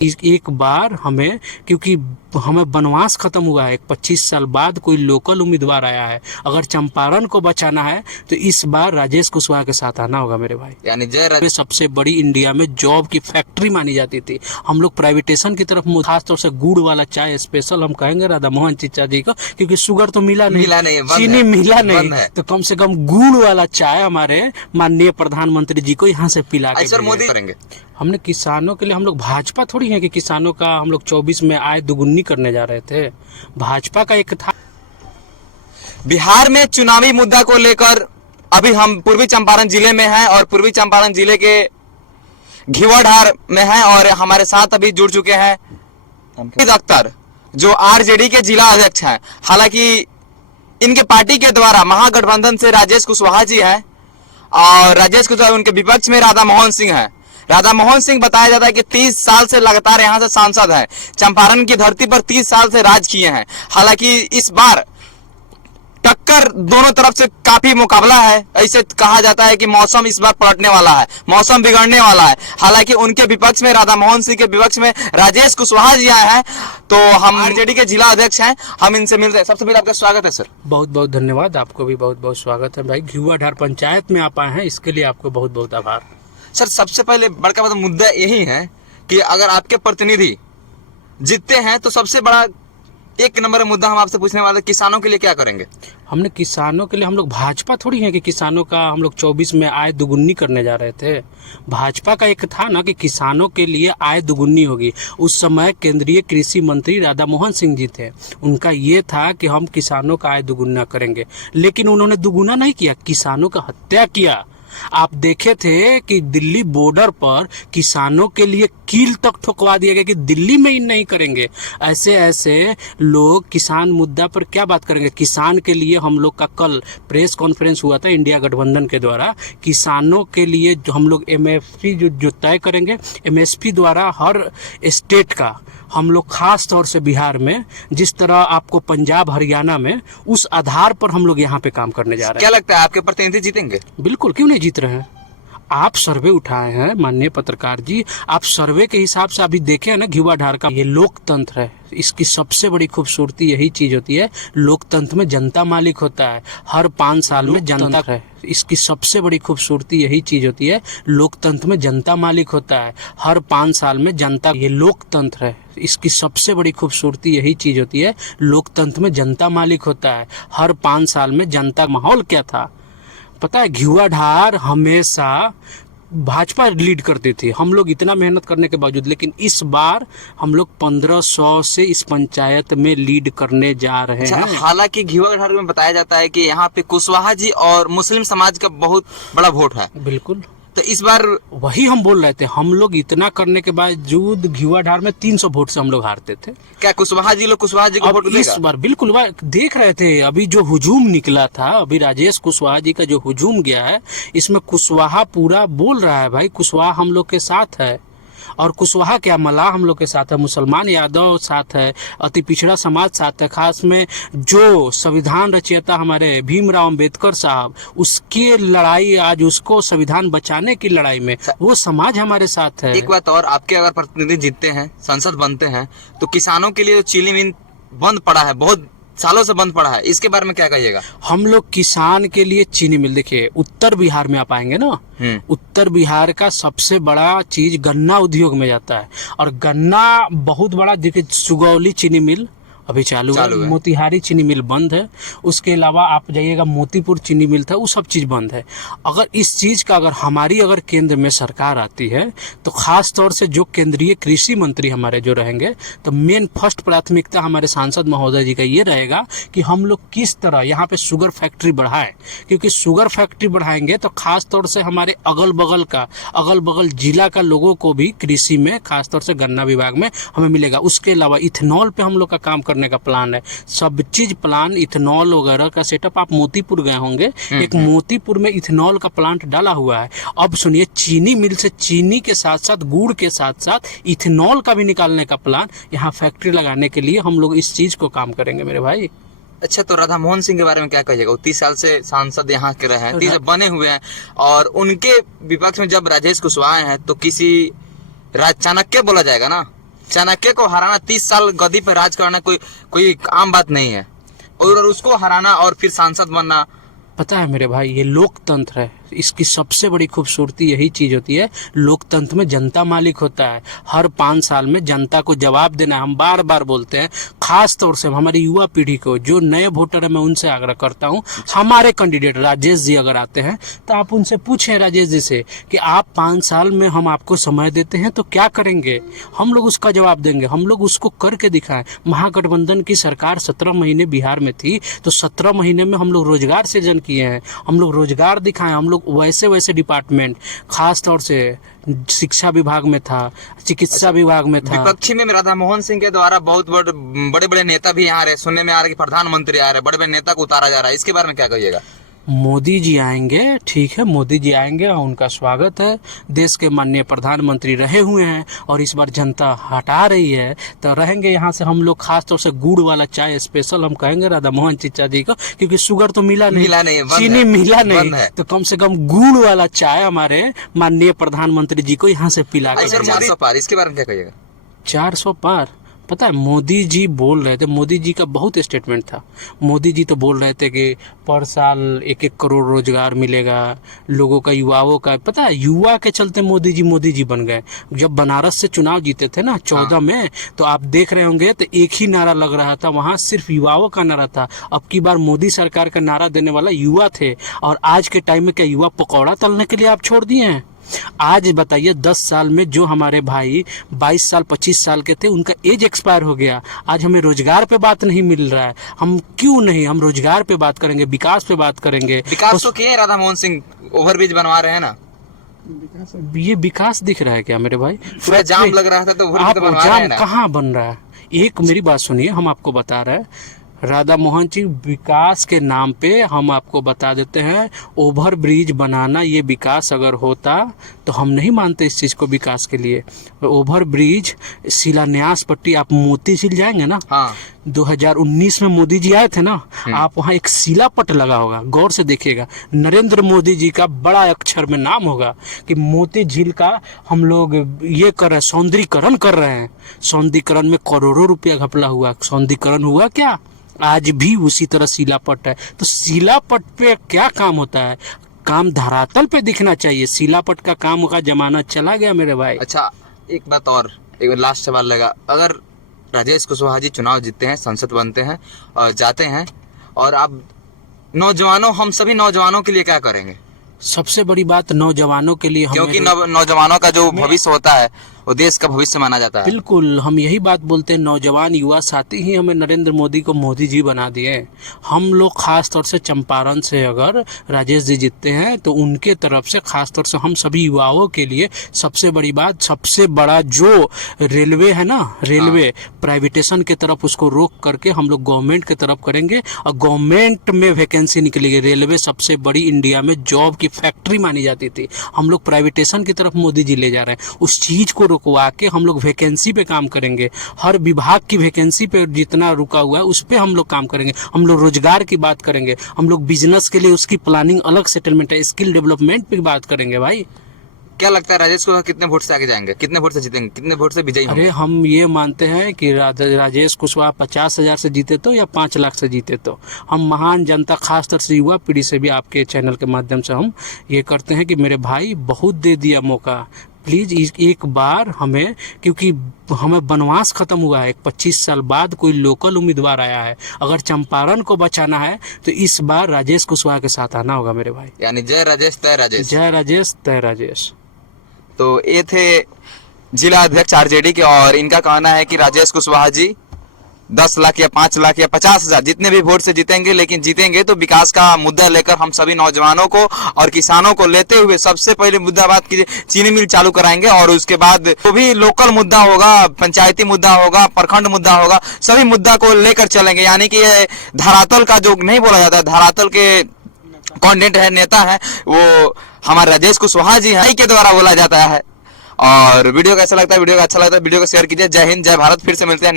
एक बार हमें, क्योंकि हमें वनवास खत्म हुआ है, 25 साल बाद कोई लोकल उम्मीदवार आया है। अगर चंपारण को बचाना है तो इस बार राजेश कुशवाहा के साथ आना होगा मेरे भाई। यानी जय सबसे बड़ी इंडिया में जॉब की फैक्ट्री मानी जाती थी। हम लोग प्राइवेटेशन की तरफ, खासतौर से गुड़ वाला चाय स्पेशल हम कहेंगे राधा मोहन चिच्चा जी को, क्योंकि शुगर तो मिला नहीं, चीनी मिला नहीं, तो कम से कम गुड़ वाला चाय हमारे माननीय प्रधानमंत्री जी को यहाँ से पिला के मोदी करेंगे। हमने किसानों के लिए, हम लोग भाजपा थोड़ी है कि किसानों का हम लोग 24 में आय दुगुनी करने जा रहे थे। भाजपा का एक था। बिहार में चुनावी मुद्दा को लेकर अभी हम पूर्वी चंपारण जिले में हैं और पूर्वी चंपारण जिले के घिवाधार में हैं और हमारे साथ अभी जुड़ चुके हैं अख्तर, जो आरजेडी के जिला अध्यक्ष हैं। हालांकि इनके पार्टी के द्वारा महागठबंधन से राजेश कुशवाहा जी हैं और राजेश कुशवाहा, उनके विपक्ष में राधा मोहन सिंह है। राधा मोहन सिंह बताया जाता है कि 30 साल से लगातार यहां से सांसद है, चंपारण की धरती पर 30 साल से राज किए हैं। हालांकि इस बार टक्कर दोनों तरफ से काफी मुकाबला है। ऐसे कहा जाता है कि मौसम इस बार पलटने वाला है, मौसम बिगड़ने वाला है। हालांकि उनके विपक्ष में, राधा मोहन सिंह के विपक्ष में राजेश कुशवाहा जी आए हैं, तो हम आरजेडी के जिला अध्यक्ष हैं, हम इनसे मिलते हैं। सबसे पहले आपका स्वागत है सर। बहुत बहुत धन्यवाद, आपको भी बहुत बहुत स्वागत है भाई। घिवाधार पंचायत में आप आए हैं, इसके लिए आपको बहुत बहुत आभार। सर सबसे पहले बड़का मुद्दा यही है कि अगर आपके प्रतिनिधि जीतते हैं तो सबसे बड़ा एक नंबर मुद्दा हम आपसे पूछने वाले, किसानों के लिए क्या करेंगे? हमने किसानों के लिए, हम लोग भाजपा थोड़ी है कि किसानों का हम लोग 24 में आय दुगुनी करने जा रहे थे। भाजपा का एक था ना कि किसानों के लिए आय दुगुनी होगी। उस समय केंद्रीय कृषि मंत्री राधा मोहन सिंह जी थे, उनका ये था कि हम किसानों का आय दुगुना करेंगे, लेकिन उन्होंने दुगुना नहीं किया, किसानों का हत्या किया। आप देखे थे कि दिल्ली बॉर्डर पर किसानों के लिए कील तक ठुकवा दिया गया कि दिल्ली में ही नहीं करेंगे। ऐसे ऐसे लोग किसान मुद्दा पर क्या बात करेंगे। किसान के लिए हम लोग का कल प्रेस कॉन्फ्रेंस हुआ था इंडिया गठबंधन के द्वारा। किसानों के लिए जो हम लोग एमएसपी जो तय करेंगे, एमएसपी द्वारा हर स्टेट का, हम लोग खास तौर से बिहार में जिस तरह आपको पंजाब हरियाणा में, उस आधार पर हम लोग यहाँ पे काम करने जा रहे हैं। क्या लगता है आपके प्रतिनिधि जीतेंगे? बिल्कुल, क्यों नहीं जीत रहे हैं। आप सर्वे उठाए हैं माननीय पत्रकार जी, आप सर्वे के हिसाब से अभी देखे हैं ना घिवाधार का, ये लोकतंत्र है। इसकी सबसे बड़ी खूबसूरती यही चीज होती है, लोकतंत्र में जनता मालिक होता है। हर 5 साल में जनता है, इसकी सबसे बड़ी खूबसूरती यही चीज होती है, लोकतंत्र में जनता मालिक होता है। हर 5 साल में जनता, ये लोकतंत्र है, इसकी सबसे बड़ी खूबसूरती यही चीज होती है, लोकतंत्र में जनता मालिक होता है। हर 5 साल में जनता, माहौल क्या था पता है, घिवाधार हमेशा भाजपा लीड करती थी, हम लोग इतना मेहनत करने के बावजूद। लेकिन इस बार हम लोग 1500 से इस पंचायत में लीड करने जा रहे हैं। हालांकि घिवाधार में बताया जाता है कि यहाँ पे कुशवाहा जी और मुस्लिम समाज का बहुत बड़ा वोट है। बिल्कुल, तो इस बार वही हम बोल रहे थे, हम लोग इतना करने के बावजूद घिवाधार में 300 वोट से हम लोग हारते थे। क्या कुशवाहा जी को वोट देगा? इस बार बिल्कुल देख रहे थे, अभी जो हुजूम निकला था, अभी राजेश कुशवाहा जी का जो हुजूम गया है, इसमें कुशवाहा पूरा बोल रहा है भाई, कुशवाहा हम लोग के साथ है। और कुशवाहा क्या, मलाह हम लोग के साथ है, मुसलमान यादव साथ है, अति पिछड़ा समाज साथ है। खास में जो संविधान रचयिता हमारे भीमराव अंबेडकर साहब, उसकी लड़ाई, आज उसको संविधान बचाने की लड़ाई में वो समाज हमारे साथ है। एक बात और, आपके अगर प्रतिनिधि जीतते हैं, संसद बनते हैं, तो किसानों के लिए चीनी मिल बंद पड़ा है, बहुत सालों से बंद पड़ा है, इसके बारे में क्या कहिएगा? हम लोग किसान के लिए चीनी मिल, देखिए उत्तर बिहार में आप आएंगे ना, उत्तर बिहार का सबसे बड़ा चीज गन्ना उद्योग में जाता है। और गन्ना बहुत बड़ा, देखिए सुगौली चीनी मिल अभी चालू है, मोतिहारी चीनी मिल बंद है, उसके अलावा आप जाइएगा मोतीपुर चीनी मिल था, वो सब चीज़ बंद है। अगर इस चीज़ का, अगर केंद्र में सरकार आती है, तो खास तौर से जो केंद्रीय कृषि मंत्री हमारे जो रहेंगे, तो मेन फर्स्ट प्राथमिकता हमारे सांसद महोदय जी का ये रहेगा कि हम लोग किस तरह यहाँ पे शुगर फैक्ट्री बढ़ाएं। क्योंकि शुगर फैक्ट्री बढ़ाएंगे तो खास तौर से हमारे अगल बगल जिला का लोगों को भी कृषि में, खास तौर से गन्ना विभाग में हमें मिलेगा। उसके अलावा इथेनॉल पे हम लोग का काम करने का प्लान है, सब चीज प्लान, इथेनॉल वगैरह का सेटअप। आप मोतीपुर गए होंगे, एक मोतीपुर में इथेनॉल का प्लांट डाला हुआ है। अब सुनिए, चीनी मिल से चीनी के साथ साथ, गुड़ के साथ साथ इथेनॉल का भी निकालने का प्लान, यहाँ फैक्ट्री लगाने के लिए हम लोग इस चीज को काम करेंगे मेरे भाई। अच्छा, तो राधा मोहन सिंह के बारे में क्या कहिएगा? 30 साल से सांसद यहाँ के रहे हैं, 30 बने हुए हैं, और उनके विपक्ष में जब राजेश कुशवाहा हैं, तो किसी चाणक्य बोला जाएगा ना, चाणक्य को हराना, 30 साल गद्दी पर राज करना कोई आम बात नहीं है, और उसको हराना और फिर सांसद बनना। पता है मेरे भाई, ये लोकतंत्र है, इसकी सबसे बड़ी खूबसूरती यही चीज होती है। लोकतंत्र में जनता मालिक होता है। हर 5 साल में जनता को जवाब देना है। हम बार बार बोलते हैं, खास तौर से हमारी युवा पीढ़ी को, जो नए वोटर है, मैं उनसे आग्रह करता हूं, हमारे कैंडिडेट राजेश जी अगर आते हैं तो आप उनसे पूछें राजेश जी से कि आप 5 साल में हम आपको समय देते हैं तो क्या करेंगे। हम लोग उसका जवाब देंगे, हम लोग उसको करके दिखाएं। महागठबंधन की सरकार 17 महीने बिहार में थी, तो 17 महीने में हम लोग रोजगार सृजन किए हैं, हम लोग रोजगार दिखाएं। हम लोग वैसे वैसे डिपार्टमेंट, खास तौर से शिक्षा विभाग में था, चिकित्सा विभाग में था। विपक्षी में राधा मोहन सिंह के द्वारा बहुत बड़े बड़े नेता भी आ रहे, सुनने में आ रहा है कि प्रधानमंत्री आ रहे, बड़े बड़े नेता को उतारा जा रहा है, इसके बारे में क्या कहिएगा। मोदी जी आएंगे, ठीक है, मोदी जी आएंगे और उनका स्वागत है। देश के माननीय प्रधानमंत्री रहे हुए हैं और इस बार जनता हटा रही है, तो रहेंगे यहाँ से हम लोग। खास तौर से गुड़ वाला चाय स्पेशल हम कहेंगे राधा मोहन चिच्चा जी को, क्योंकि शुगर तो मिला नहीं, चीनी मिला नहीं, तो कम से कम गुड़ वाला चाय हमारे माननीय प्रधानमंत्री जी को यहाँ से पिला के। 400 पार, इसके बारे में क्या कहिएगा। 400 पार, पता है मोदी जी बोल रहे थे, मोदी जी का बहुत स्टेटमेंट था। मोदी जी तो बोल रहे थे कि पर साल 1-1 करोड़ रोजगार मिलेगा लोगों का, युवाओं का। पता है युवा के चलते मोदी जी बन गए। जब बनारस से चुनाव जीते थे ना 14 में, तो आप देख रहे होंगे तो एक ही नारा लग रहा था, वहाँ सिर्फ युवाओं का नारा था। अब की बार मोदी सरकार का नारा देने वाला युवा थे। और आज के टाइम में क्या युवा पकौड़ा तलने के लिए आप छोड़ दिए हैं? आज बताइए, 10 साल में जो हमारे भाई 22 साल 25 साल के थे, उनका एज एक्सपायर हो गया। आज हमें रोजगार पे बात नहीं मिल रहा है। हम क्यों नहीं, हम रोजगार पे बात करेंगे, विकास पे बात करेंगे। विकास तो किए राधा मोहन सिंह, ओवरब्रिज बनवा रहे हैं ना। ये विकास दिख रहा है क्या मेरे भाई? पूरा जाम लग रहा था तो आप बनवा रहे हैं ना। कहाँ बन रहा है? एक मेरी बात सुनिए, हम आपको बता रहे हैं, राधा मोहन जी, विकास के नाम पे हम आपको बता देते हैं, ओवर ब्रिज बनाना ये विकास अगर होता तो हम नहीं मानते इस चीज़ को विकास के लिए। ओवर ब्रिज, शिलान्यास पट्टी, आप मोती झील जाएंगे ना, हाँ। 2019 में मोदी जी आए थे ना, आप वहाँ एक शिलापट लगा होगा, गौर से देखिएगा, नरेंद्र मोदी जी का बड़ा अक्षर में नाम होगा कि मोती झील का हम लोग ये कर रहे हैं, सौंदर्यीकरण कर रहे हैं। सौंदर्यीकरण में करोड़ों रुपया घपला हुआ, सौंदर्यीकरण हुआ क्या? आज भी उसी तरह शिलापट है। तो शिलापट पे क्या काम होता है? काम धरातल पे दिखना चाहिए। शिलापट का काम का जमाना चला गया मेरे भाई। अच्छा, एक बात और, एक लास्ट सवाल लगा, अगर राजेश कुशवाहा जी चुनाव जीतते हैं, संसद बनते हैं और जाते हैं, और आप नौजवानों, हम सभी नौजवानों के लिए क्या करेंगे? सबसे बड़ी बात नौजवानों के लिए, क्योंकि नौजवानों का जो भविष्य होता है वो देश का भविष्य माना जाता है। बिल्कुल, हम यही बात बोलते हैं, नौजवान युवा साथी ही हमें नरेंद्र मोदी को मोदी जी बना दिए। हम लोग खास तौर से चंपारण से अगर राजेश जी जीतते हैं तो उनके तरफ से खास तौर से हम सभी युवाओं के लिए सबसे बड़ी बात, सबसे बड़ा जो रेलवे है ना, रेलवे प्राइवेटेशन के तरफ उसको रोक करके हम लोग गवर्नमेंट के तरफ करेंगे और गवर्नमेंट में वैकेंसी निकलेगी। रेलवे सबसे बड़ी इंडिया में जॉब की फैक्ट्री मानी जाती थी, हम लोग प्राइवेटेशन की तरफ मोदी जी ले जा रहे हैं। उस चीज को रुकवा के हम लोग वैकेंसी पे काम करेंगे। हर विभाग की वैकेंसी पे जितना रुका हुआ है उस पे हम लोग काम करेंगे। हम लोग रोजगार की बात करेंगे, हम लोग बिजनेस के लिए उसकी प्लानिंग अलग सेटलमेंट है, स्किल डेवलपमेंट पे बात करेंगे भाई। क्या लगता है राजेश कुशवाहा कितने वोट से आगे जाएंगे, कितने वोट से जीतेंगे, कितने वोट से विजयी होंगे? अरे हम ये मानते हैं कि राजेश कुशवाहा 50,000 से जीते तो या 5 लाख से जीते तो, हम महान जनता खास तौर से युवा पीढ़ी से भी आपके चैनल के माध्यम से हम ये करते हैं कि मेरे भाई बहुत दे दिया मौका, प्लीज़ एक बार हमें, क्योंकि हमें वनवास खत्म हुआ है, 25 साल बाद कोई लोकल उम्मीदवार आया है। अगर चंपारण को बचाना है तो इस बार राजेश कुशवाहा के साथ आना होगा मेरे भाई। यानी जय राजेश तय राजेश। जय राजेश तय राजेश। तो ये थे जिला अध्यक्ष आरजेडी के, और इनका कहना है कि राजेश कुशवाहा जी 10 लाख या 5 लाख या 50,000 जितने भी वोट से जीतेंगे, लेकिन जीतेंगे तो विकास का मुद्दा लेकर हम सभी नौजवानों को और किसानों को लेते हुए सबसे पहले मुद्दा बात कीजिए, चीनी मिल चालू कराएंगे, और उसके बाद जो भी लोकल मुद्दा होगा, पंचायती मुद्दा होगा, प्रखंड मुद्दा होगा, सभी मुद्दा को लेकर चलेंगे। यानी कि धरातल का जो नहीं बोला जाता, धरातल के कंटेंट है, नेता है, वो हमारे राजेश कुशवाहा जी हैं के द्वारा बोला जाता है। और वीडियो कैसा लगता है, वीडियो का अच्छा लगता है वीडियो को शेयर कीजिए। जय हिंद, जय भारत। फिर से मिलते हैं।